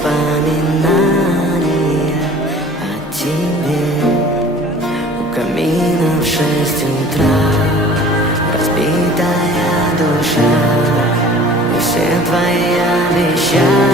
воспоминания о тебе. У камина в 6 утра разбитая душа, и все твои обещания